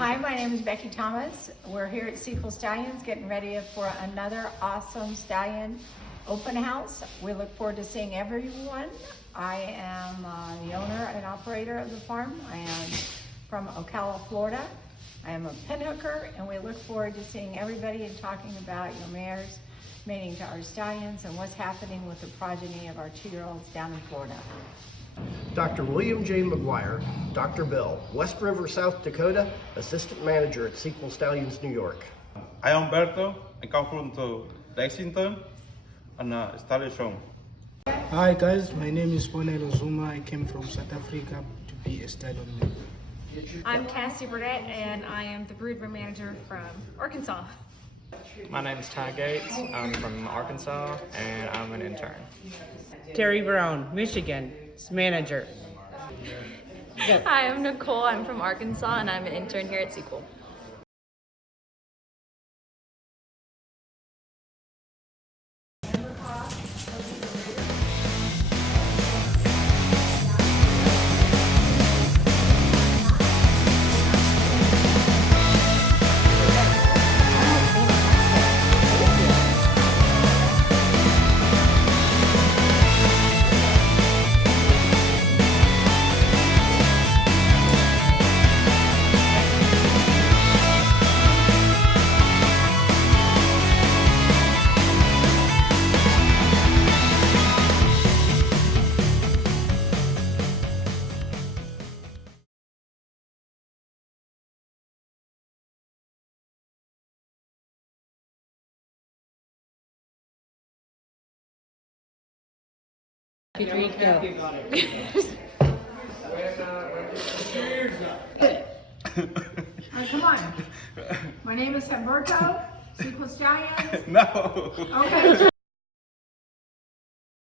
Hi, my name is Becky Thomas. We're here at Sequel Stallions getting ready for another awesome stallion open house. We look forward to seeing everyone. I am the owner and operator of the farm. I am from Ocala, Florida. I am a pinhooker, and we look forward to seeing everybody and talking about your mares mating to our stallions and what's happening with the progeny of our 2-year-olds down in Florida. Dr. William J. McGuire, Dr. Bill, West River, South Dakota, Assistant Manager at Sequel Stallions, New York. I am Berto. I come from Lexington and study show. Hi guys, my name is Bonelo Zuma. I came from South Africa to be a stallion. I'm Cassie Burdett and I am the brood room manager from Arkansas. My name is Ty Gates. I'm from Arkansas and I'm an intern. Terry Brown, Michigan, manager. Hi, I'm Nicole. I'm from Arkansas and I'm an intern here at Sequel. Come on. My name is Humberto, Sequel Stallions. No. Okay.